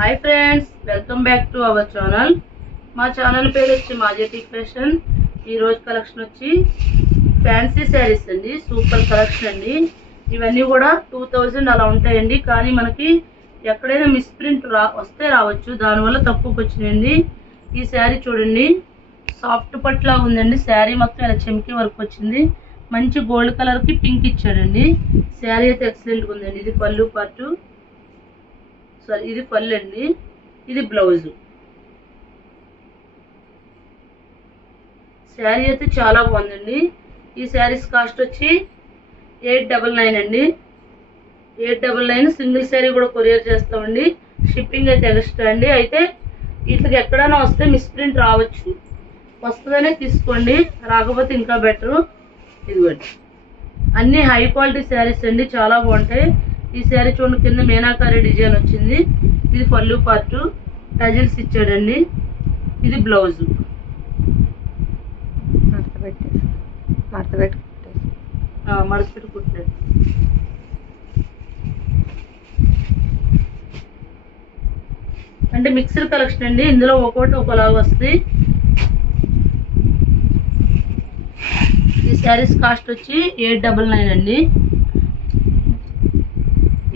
Hi friends welcome back to our channel మా channel పేరు వచ్చి మాజెటిక్ ఫ్యాషన్. ఈ రోజు కలెక్షన్ వచ్చి ఫ్యాన్సీ శారీస్ అండి సూపర్ కలెక్షన్ అండి. ఇవన్నీ కూడా టూ థౌజండ్ అలా ఉంటాయండి. కానీ మనకి ఎక్కడైనా మిస్ప్రింట్ రా వస్తే రావచ్చు. దానివల్ల తక్కువకి వచ్చినాయండి. ఈ శారీ చూడండి సాఫ్ట్ పట్లా ఉందండి. శారీ మొత్తం ఇలా చెమ్కి వర్క్ వచ్చింది. మంచి గోల్డ్ కలర్కి పింక్ ఇచ్చాడండి. శారీ అయితే ఎక్సలెంట్గా ఉందండి. ఇది పళ్ళు పార్టు సారీ ఇది పళ్ళు అండి. ఇది బ్లౌజ్. శారీ అయితే చాలా బాగుందండి. ఈ శారీస్ కాస్ట్ వచ్చి ఎయిట్ డబల్ నైన్ అండి. Eight double nine single sari కూడా కొరియర్ చేస్తామండి. షిప్పింగ్ అయితే ఎక్స్ట్రా అండి. అయితే వీటికి ఎక్కడైనా వస్తే మిస్ప్రింట్ రావచ్చు. వస్తుందనే తీసుకోండి. రాకపోతే ఇంకా బెటరు ఇదిగోండి. అన్ని హై క్వాలిటీ శారీస్ అండి. చాలా బాగుంటాయి. ఈ శారీ చూడండి కింద మీనాకారి డిజైన్ వచ్చింది. ఇది పళ్ళు పార్టు టజిల్స్ ఇచ్చాడండి. ఇది బ్లౌజ్. మడత పెట్టేసి మడత పెట్టి కుట్టేసి. మడపెట్టి కుట్టాడు. అంటే మిక్స్డ్ కలెక్షన్ అండి. ఇందులో ఒక్కొక్కటి ఒకలాగా వస్తాయి. ఈ శారీస్ కాస్ట్ వచ్చి ఎయిట్ డబల్ నైన్ అండి.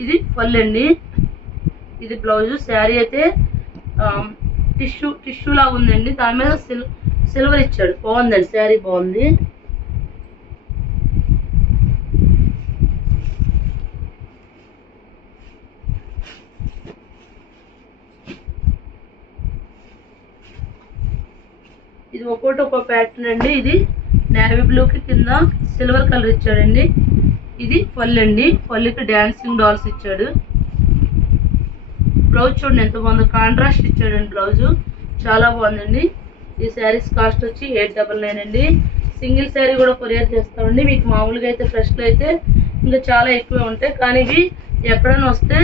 ఇది పల్లెండి ఇది బ్లౌజ్ శారీ అయితే టిష్యూ టిష్యూ లాగా ఉందండి. దాని మీద సిల్ సిల్వర్ ఇచ్చాడు. బాగుందండి శారీ బాగుంది. ఇది ఒక్కోటి ఒక్కో ప్యాటర్న్ అండి. ఇది నేవీ బ్లూకి కింద సిల్వర్ కలర్ ఇచ్చాడండి. ఇది పళ్ళు అండి. పళ్ళుకి డాన్సింగ్ డాల్స్ ఇచ్చాడు. బ్లౌజ్ చూడండి ఎంత బాగుందో. కాంట్రాస్ట్ ఇచ్చాడండి బ్లౌజు. చాలా బాగుందండి. ఈ శారీస్ కాస్ట్ వచ్చి ఎయిట్ డబల్ నైన్ అండి. సింగిల్ శారీ కూడా కొరియర్ చేస్తామండి. మీకు మామూలుగా అయితే ఫ్రెష్లో అయితే ఇంకా చాలా ఎక్కువే ఉంటాయి. కానీ ఇవి ఎక్కడైనా వస్తే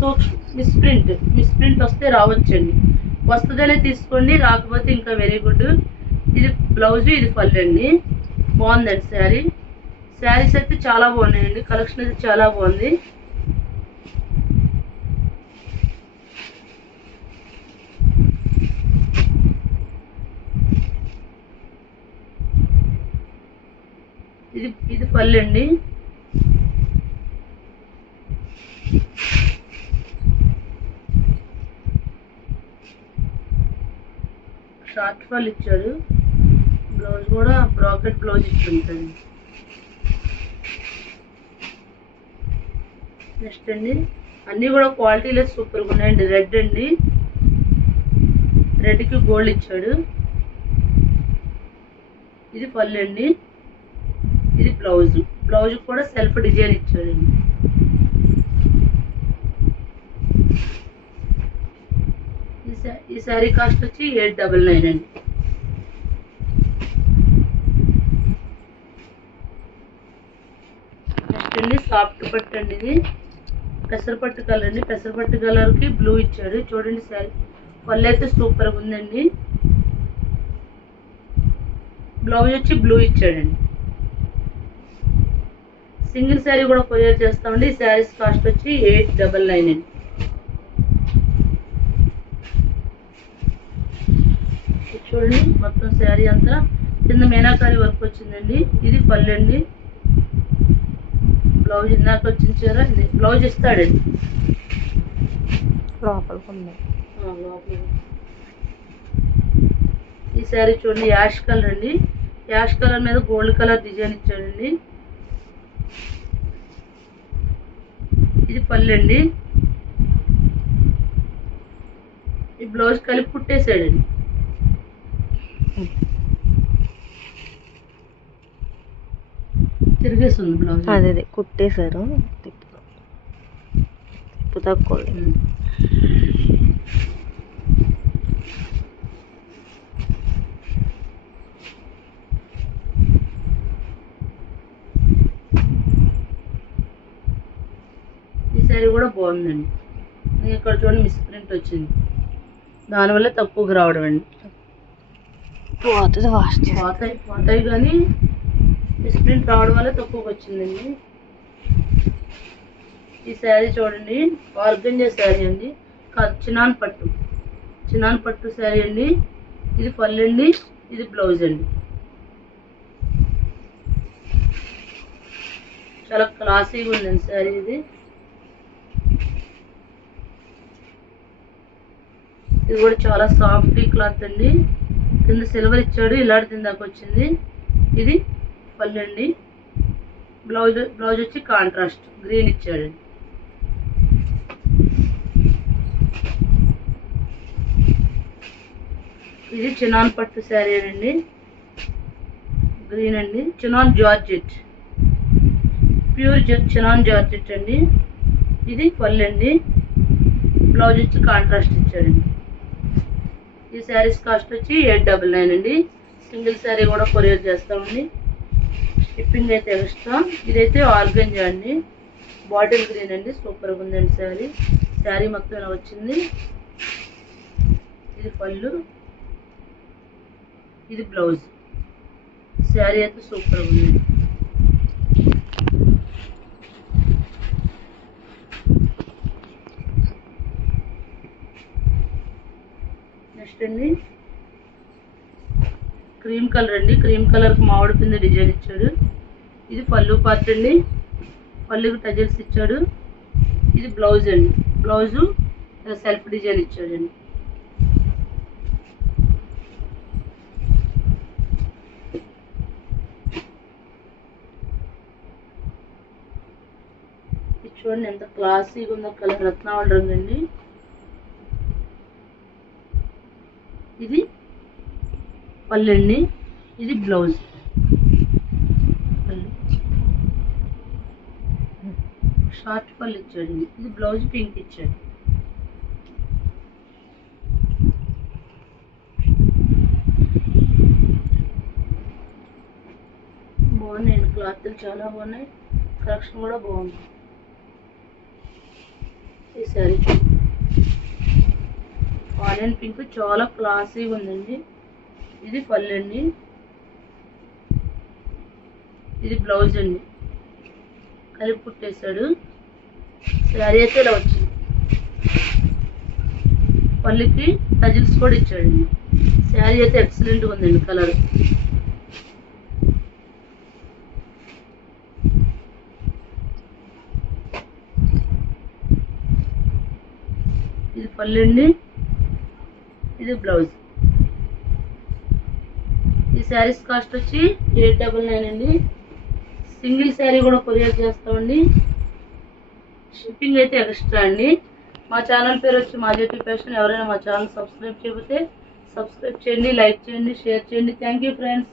సూక్ష్మ మిస్ప్రింట్ మిస్ప్రింట్ వస్తే రావచ్చండి. వస్తుందనే తీసుకోండి రాకపోతే ఇంకా వెరీ గుడ్ ఇది బ్లౌజు ఇది పళ్ళు అండి. బాగుందండి శారీ. శారీస్ అయితే చాలా బాగున్నాయండి. కలెక్షన్ అయితే చాలా బాగుంది. ఇది ఇది పళ్ళు అండి. షార్ట్ ఫాల్ ఇచ్చాడు బ్లౌజ్ కూడా బ్రాకెట్ బ్లౌజ్ ఇచ్చుంటుంది నెక్స్ట్ అండి. అన్నీ కూడా క్వాలిటీలో సూపర్గా ఉన్నాయండి. రెడ్ అండి. రెడ్కి గోల్డ్ ఇచ్చాడు. ఇది పళ్ళు అండి. ఇది బ్లౌజ్ బ్లౌజ్ కూడా సెల్ఫ్ డిజైన్ ఇచ్చాడండి ఈ ఈ శారీ కాస్ట్ వచ్చి ఎయిట్ డబల్ నైన్ అండి. నెక్స్ట్ అండి సాఫ్ట్ పట్టు అండి ఇది. పెసరపట్టు కలర్ అండి. పెసరపట్టు కలర్కి బ్లూ ఇచ్చాడు. చూడండి శారీ పళ్ళు అయితే సూపర్గా ఉందండి. బ్లౌజ్ వచ్చి బ్లూ ఇచ్చాడండి. సింగిల్ శారీ కూడా కొరియర్ చేస్తామండి. ఈ శారీస్ కాస్ట్ వచ్చి ఎయిట్ డబల్ నైన్ అండి. చూడండి మొత్తం శారీ అంతా. కింద మీనాకారి వర్క్ వచ్చిందండి. ఇది పళ్ళు అండి. బ్లౌజ్ ఇందాక వచ్చిన చీర ఇది బ్లౌజ్ లోపలికి ఉంది లోపల. ఈ శారీ చూడండి యాష్ కలర్ అండి. యాష్ కలర్ మీద గోల్డ్ కలర్ డిజైన్ ఇచ్చాడండి. ఇది పళ్ళు అండి. ఈ బ్లౌజ్ కలిపి కుట్టేశాడండి. తిరిగేస్తుంది బ్లౌజ్ అదే అదే కుట్టేశారు. తిప్పు తిప్పు తక్కువ శారీ కూడా బాగుందండి. ఇక్కడ చూడండి మిస్ ప్రింట్ వచ్చింది. దానివల్ల తక్కువగా రావడం అండి. పోతుంది వాష్ పోతాయి పోతాయి కానీ ప్రింట్ రావడం వల్ల తక్కువకి వచ్చిందండి. ఈ శారీ చూడండి ఆర్గంజా శారీ అండి. చినాన్ పట్టు. చినాన్ పట్టు శారీ అండి. ఇది పళ్ళు అండి ఇది బ్లౌజ్ అండి. చాలా క్లాసీగా ఉందండి శారీ ఇది. ఇది కూడా చాలా సాఫ్ట్ క్లాత్ అండి. కింద సిల్వర్ ఇచ్చాడు ఇలాంటి దాకా వచ్చింది. ఇది పళ్ళు అండి బ్లౌజ్ బ్లౌజ్ వచ్చి కాంట్రాస్ట్ గ్రీన్ ఇచ్చాడండి. ఇది చినాన్ పట్టు శారీ అండి. గ్రీన్ అండి. Chinon georgette. Pure chinon georgette అండి. ఇది పళ్ళు అండి బ్లౌజ్ వచ్చి కాంట్రాస్ట్ ఇచ్చాడండి. ఈ శారీస్ కాస్ట్ వచ్చి ఎయిట్ డబల్ నైన్ అండి. సింగిల్ శారీ కూడా కొరియర్ చేస్తామండి. షిప్పింగ్ అయితే ఎక్స్ట్రా ఇదైతే ఆర్గంజా అండి. బాటిల్ గ్రీన్ అండి. సూపర్గా ఉందండి శారీ. శారీ మొత్తం వచ్చింది. ఇది పళ్ళు. ఇది బ్లౌజ్. శారీ అయితే సూపర్గా ఉంది నెక్స్ట్ అండి. క్రీమ్ కలర్ అండి. క్రీమ్ కలర్ మామిడి కింద డిజైన్ ఇచ్చాడు. ఇది పళ్ళు పార్ట్ అండి. పళ్ళుకి టజల్స్ ఇచ్చాడు. ఇది బ్లౌజ్ అండి. బ్లౌజు సెల్ఫ్ డిజైన్ ఇచ్చాడండి. ఇది చూడండి ఎంత క్లాసీగా ఉందో కలర్ రత్నావళి రంగు అండి ఇది పల్లెండి ఇది బ్లౌజ్. పళ్ళు. షార్ట్ పళ్ళు ఇచ్చాడండి. ఇది బ్లౌజ్ పింక్ ఇచ్చాడు. బాగున్నాయండి. క్లాత్లు చాలా బాగున్నాయి. కలెక్షన్ కూడా బాగుంది. ఈ శారీ ఆనియన్ పింక్ చాలా క్లాసీగా ఉందండి. ఇది పళ్ళు అండి. ఇది బ్లౌజ్ అండి. కలిపి కుట్టేశాడు. శారీ అయితే ఇలా వచ్చింది. పళ్ళుకి టజిల్స్ కూడా ఇచ్చాడండి. శారీ అయితే ఎక్సలెంట్గా ఉందండి కలర్. ఇది పళ్ళు అండి. ఇది బ్లౌజ్. శారీస్ కాస్ట్ వచ్చి ఎయిట్ డబల్ నైన్ అండి. సింగిల్ శారీ కూడా కొరియర్ చేస్తామండి. షిప్పింగ్ అయితే ఎక్స్ట్రా అండి. మా ఛానల్ పేరు వచ్చి మాజెటీ ఫ్యాషన్ ఎవరైనా మా ఛానల్ సబ్స్క్రైబ్ చేయకపోతే సబ్స్క్రైబ్ చేయండి లైక్ చేయండి షేర్ చేయండి. Thank you friends.